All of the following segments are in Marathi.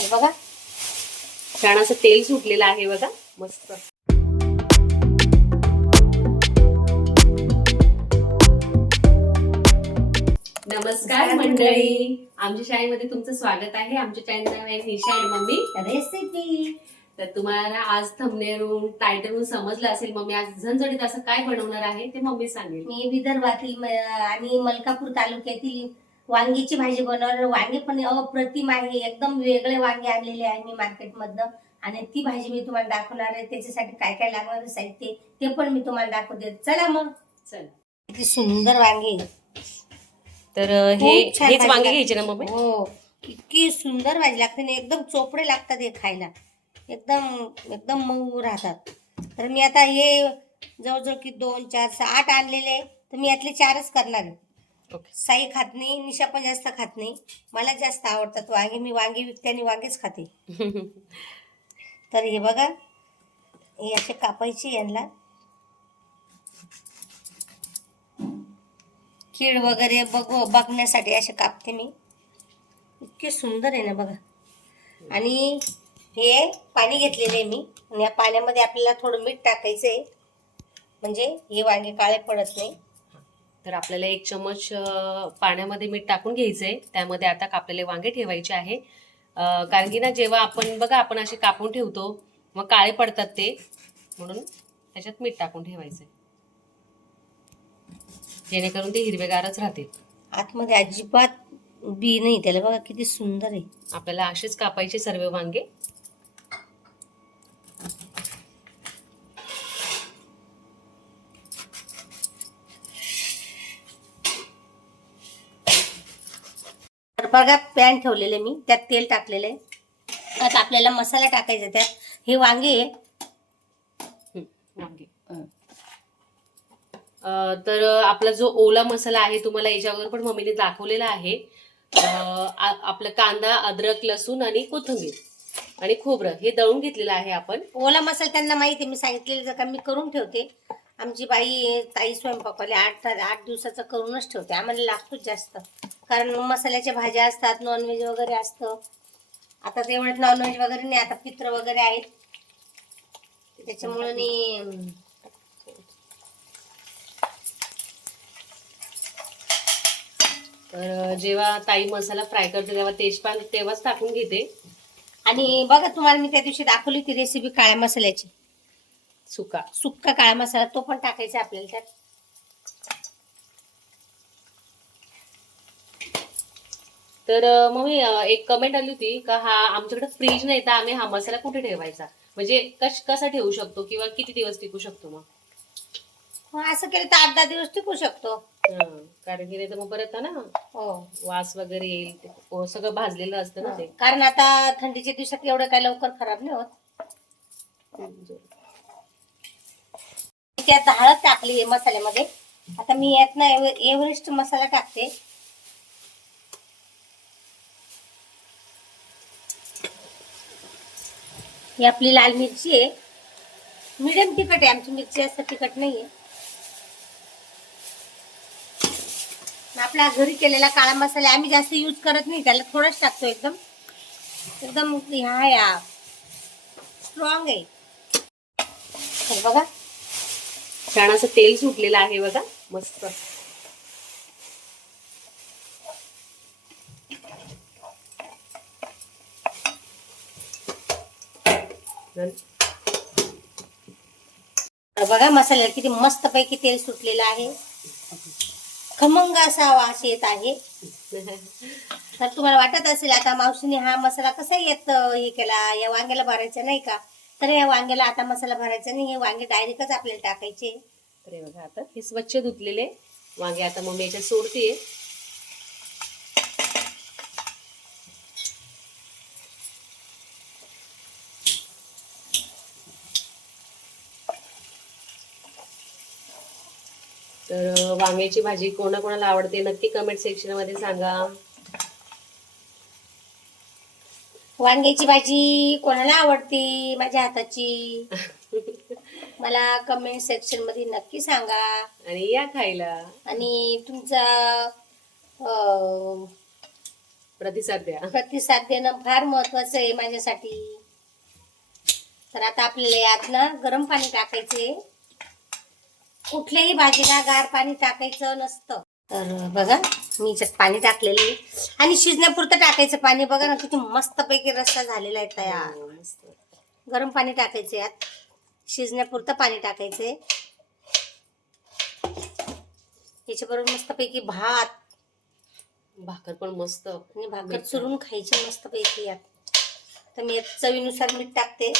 हे बघा. छान असं तेल सुटलेलं आहे बघा. मस्त. नमस्कार मंडळी. आमच्या शाळेमध्ये तुमचं स्वागत आहे. आमच्या चॅनल नाव आहे निशा आणि मम्मी. रेसिपी तर तुम्हाला आज थंबनेरून टायटलवरून समजलं असेल मम्मी आज झणझणीत असं काय बनवणार आहे ते मम्मी सांगेल. मी विदर्भातील आणि मलकापूर तालुक्यातील वांगीची भाजी बनवणार. वांगे पण अप्रतिम आहे. एकदम वेगळे वांगे आणलेले आहे मी मार्केटमधनं. आणि ती भाजी मी तुम्हाला दाखवणार आहे. त्याच्यासाठी काय काय लागणार साहित्य ते पण मी तुम्हाला दाखवते चला मग. चल. किती सुंदर वांगे. तर हे खूप छान हेच भाजी वांगे. घ्यायचे ना मम्मी? हो. इतकी सुंदर भाजी लागते आणि एकदम चोपडे लागतात हे खायला. एकदम एकदम मऊ राहतात. तर मी आता हे जवळजवळ की दोन चार सहा आठ आणलेले आहे. तर मी यातले चारच करणार आहे. ओके साई खात नाही निशा पण जास्त खात नाही. मला जास्त आवडतात वांगे मी वांगे विकते आणि वांगेच खाते. तर हे बघा हे असे कापायचे यांना. कीड वगैरे बघू बघण्यासाठी असे कापते मी. इतके सुंदर आहे ना बघा. आणि हे पाणी घेतलेले आहे मी. आणि या पाण्यामध्ये आपल्याला थोडं मीठ टाकायचं आहे म्हणजे हे वांगे काळे पडत नाही. तर आपल्याला एक चमच पाण्यामध्ये मीठ टाकून घ्यायचंय. त्यामध्ये आता कापलेले वांगे ठेवायचे आहे. कारण की ना जेव्हा आपण बघा आपण असे कापून ठेवतो मग काळे पडतात ते. म्हणून त्याच्यात मीठ टाकून ठेवायचंय. जेणेकरून ते हिरवेगारच राहतील. आतमध्ये अजिबात बी नाही. त्याला बघा किती सुंदर आहे. आपल्याला असेच कापायचे सर्व वांगे. बघा पॅन ठेवलेले मी. त्यात तेल टाकलेलं आता आपल्याला मसाला टाकायचा त्यात. हे वांगे वांगे. अं, तर आपला जो ओला मसाला आहे तुम्हाला याच्यावर पण मम्मीने दाखवलेला आहे. आपलं कांदा अद्रक लसूण आणि कोथिंबीर आणि खोबरं हे दळून घेतलेलं आहे आपण. ओला मसाला त्यांना माहिती आहे. मी सांगितलेलं जर का मी करून ठेवते. आमची बाई ताई स्वयंपाकाला आठ आठ दिवसाचं करूनच ठेवते. आम्हाला लागतोच जास्त. कारण मसाल्याच्या भाज्या असतात नॉनव्हेज वगैरे असतं. आता तेवढ्यात नॉनव्हेज वगैरे नाही आता पित्र वगैरे आहेत. त्याच्यामुळे नी तर जेव्हा ताई मसाला फ्राय करते तेव्हा तेजपान तेव्हाच टाकून घेते. आणि बघा तुम्हाला मी त्या दिवशी दाखवली होती रेसिपी काळ्या मसाल्याची. सुका. सुक्का काळा मसाला तो पण टाकायचा आपल्याला त्यात. तर मम्मी अं, एक कमेंट आली होती का हा आमच्याकडे फ्रीज नाही तर आम्ही हा मसाला कुठे ठेवायचा? म्हणजे कश कसा ठेवू शकतो किंवा किती दिवस टिकू शकतो मग? मग असं केलं तर आठ दहा दिवस टिकू शकतो. हं, कारण की नाही तर मग परत ना हो. वास वगैरे येईल ते ओ, सगळं भाजलेलं असतं ना ते. कारण आता थंडीच्या दिवसात एवढं काय लवकर खराब नाही होत. त्यात हळद टाकली आहे मसाल्यामध्ये. आता मी यात ना एव्ह- एव्हरेस्ट मसाला टाकते. ही आपली लाल मिरची आहे. मिडियम तिखट आहे आमची मिरची असं तिखट नाही आहे आपला घरी केलेला काळा मसाला आम्ही जास्त यूज करत नाही त्याला थोडाच टाकतो एकदम. एकदम ह्या या. स्ट्रॉंग आहे. बघा. छान असं तेल सुटलेलं आहे बघा. मस्त. बघा मसाल्याला किती मस्त पैकी तेल सुटलेलं आहे. खमंग असा वास येत आहे. तर तुम्हाला वाटत असेल आता मावशीने हा मसाला कसा येत हे केला? या वांग्याला भरायचा नाही का? तर या वांग्याला आता मसाला भरायचा नाही हे वांगे डायरेक्टच आपल्याला टाकायचे. बघा आता हे स्वच्छ धुतलेले वांगे आता मम्मी याच्यात सोडते तर वांग्याची भाजी कोणाकोणाला आवडते? नक्की कमेंट सेक्शनमध्ये सांगा. वांग्याची भाजी कोणाला आवडते? माझ्या हाताची. मला कमेंट सेक्शनमध्ये नक्की सांगा. आणि या खायला. आणि तुमचा अं, प्रतिसाद द्या. प्रतिसाद देणं फार महत्वाचं आहे माझ्यासाठी. तर आता आपल्याला यात ना गरम पाणी टाकायचे कुठल्याही भाजीला गार पाणी टाकायचं नसतं. तर बघा मी पाणी टाकलेलं आहे. आणि शिजण्यापुरतं टाकायचं पाणी. बघा ना किती मस्त पैकी रस्सा झालेला आहे तयार. हो, मस्त. गरम पाणी टाकायचं यात. शिजण्यापुरतं पाणी टाकायचंय याच्याबरोबर मस्तपैकी भात. भाकर पण मस्त. आणि भाकर चुरून खायची मस्त पैकी यात. तर मी चवीनुसार मीठ टाकते.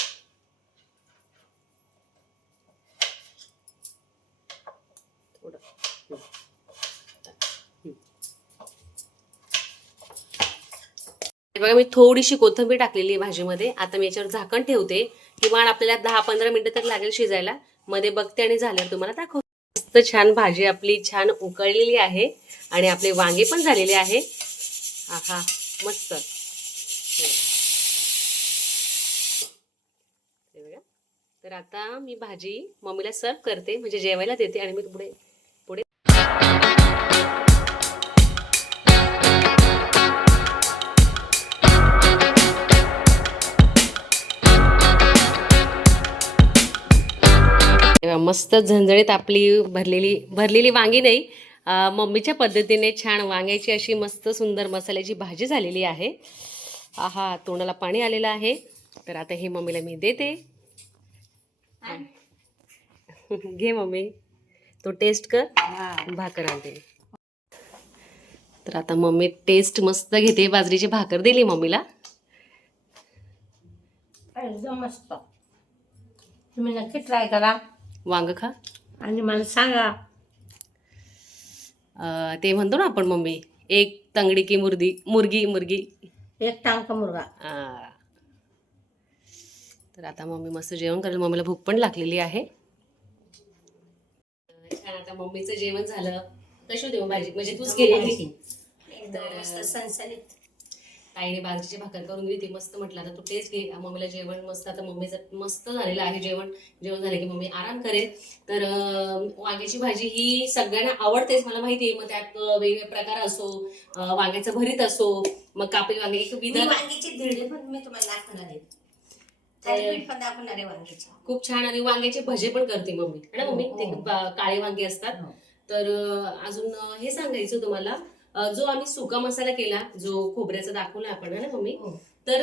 हे बघा मी थोडीशी कोथिंबीर टाकलेली आहे भाजीमध्ये. आता मी याच्यावर झाकण ठेवते. किमान आपल्याला दहा पंधरा मिनिटं तर लागेल शिजायला. मध्ये बघते आणि झाल्यावर तुम्हाला दाखवते. मस्त छान भाजी आपली छान उकळलेली आहे आणि आपले वांगे पण झालेले आहे. आहा मस्त. तर आता मी भाजी मम्मीला सर्व करते. म्हणजे जेवायला देते आणि मी पुढे तेव्हा मस्त झणझणीत आपली भरलेली भरलेली वांगी नाही. मम्मीच्या पद्धतीने छान वांग्याची अशी मस्त सुंदर मसाल्याची भाजी झालेली आहे. आहा तोंडाला पाणी आलेलं आहे. तर आता हे मम्मीला मी देते. घे मम्मी. तो टेस्ट कर. भाकर आणते. तर आता मम्मी टेस्ट मस्त घेते. बाजरीची भाकर दिली मम्मीला. एकदम मस्त. तुम्ही नक्की ट्राय करा. वांग खा. आणि मला सांगा. अं, ते म्हणतो ना आपण मम्मी एक तंगडी की मुर्गी मुर्गी मुर्गी. एक टांका मुलगा आ. तर आता मम्मी मस्त जेवण करेल. मम्मीला भूक पण लागलेली आहे. छान आता मम्मीचं जेवण झालं. कशी होती मग भाजी? म्हणजे तूच एकदम मस्त सणसणीत ताईने बाजरीची भाकर करून दिली ती मस्त म्हटलं आता तू टेस्ट घे. मम्मीला जेवण मस्त आता मम्मीचं मस्त झालेलं आहे जेवण जेवण झालं की मम्मी आराम करेल. तर वांग्याची भाजी ही सगळ्यांना आवडतेच मला माहिती आहे. मग त्यात वेगवेगळे प्रकार असो वांग्याचं भरीत असो मग कापडी वांगे एक विधान वांगीची धिरडे पण मी तुम्हाला दाखवणार आहे. खूप छान आणि वांग्याचे भजे पण करते मम्मी. है ना मम्मी? हो, ते हो. काळे वांगे असतात. तर अं, अजून हे सांगायचं तुम्हाला. जो आम्ही सुका मसाला केला जो खोबऱ्याचा दाखवला आपण ना मम्मी? हो. तर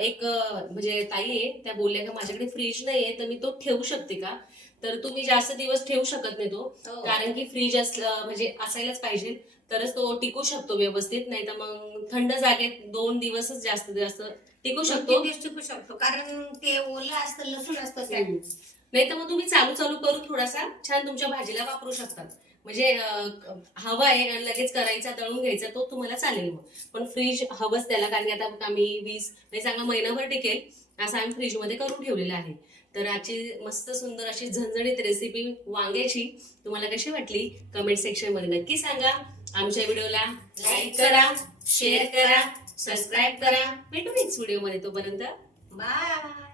एक म्हणजे ताई आहे त्या बोलल्या का माझ्याकडे फ्रीज नाहीये तर मी तो ठेवू शकते का? तर तुम्ही जास्त दिवस ठेवू शकत नाही तो. हो. कारण की फ्रीज असलं म्हणजे असायलाच पाहिजे. तरच तो टिकू शकतो व्यवस्थित नाही तर मग थंड जागेत दोन दिवसच जास्त जास्त टिकू शकतो. टिकू शकतो कारण ते ओलं असतं लसूण असतं नाही तर मग तुम्ही चालू चालू करून थोडासा छान तुमच्या भाजीला वापरू शकतात म्हणजे हवा आहे आणि लगेच करायचा तळून घ्यायचा तो तुम्हाला चालेल मग. पण फ्रीज हवंच त्याला कारण की आता आम्ही वीस म्हणजे चांगला महिनाभर टिकेल असं आम्ही फ्रीजमध्ये करून ठेवलेलं आहे. तर आजची मस्त सुंदर अशी झणझणीत रेसिपी वांग्याची तुम्हाला कशी वाटली कमेंट सेक्शनमध्ये नक्की सांगा. आमच्या व्हिडिओला लाईक करा शेअर करा सबस्क्राईब करा. भेटू नेक्स्ट व्हिडिओमध्ये तोपर्यंत. बाय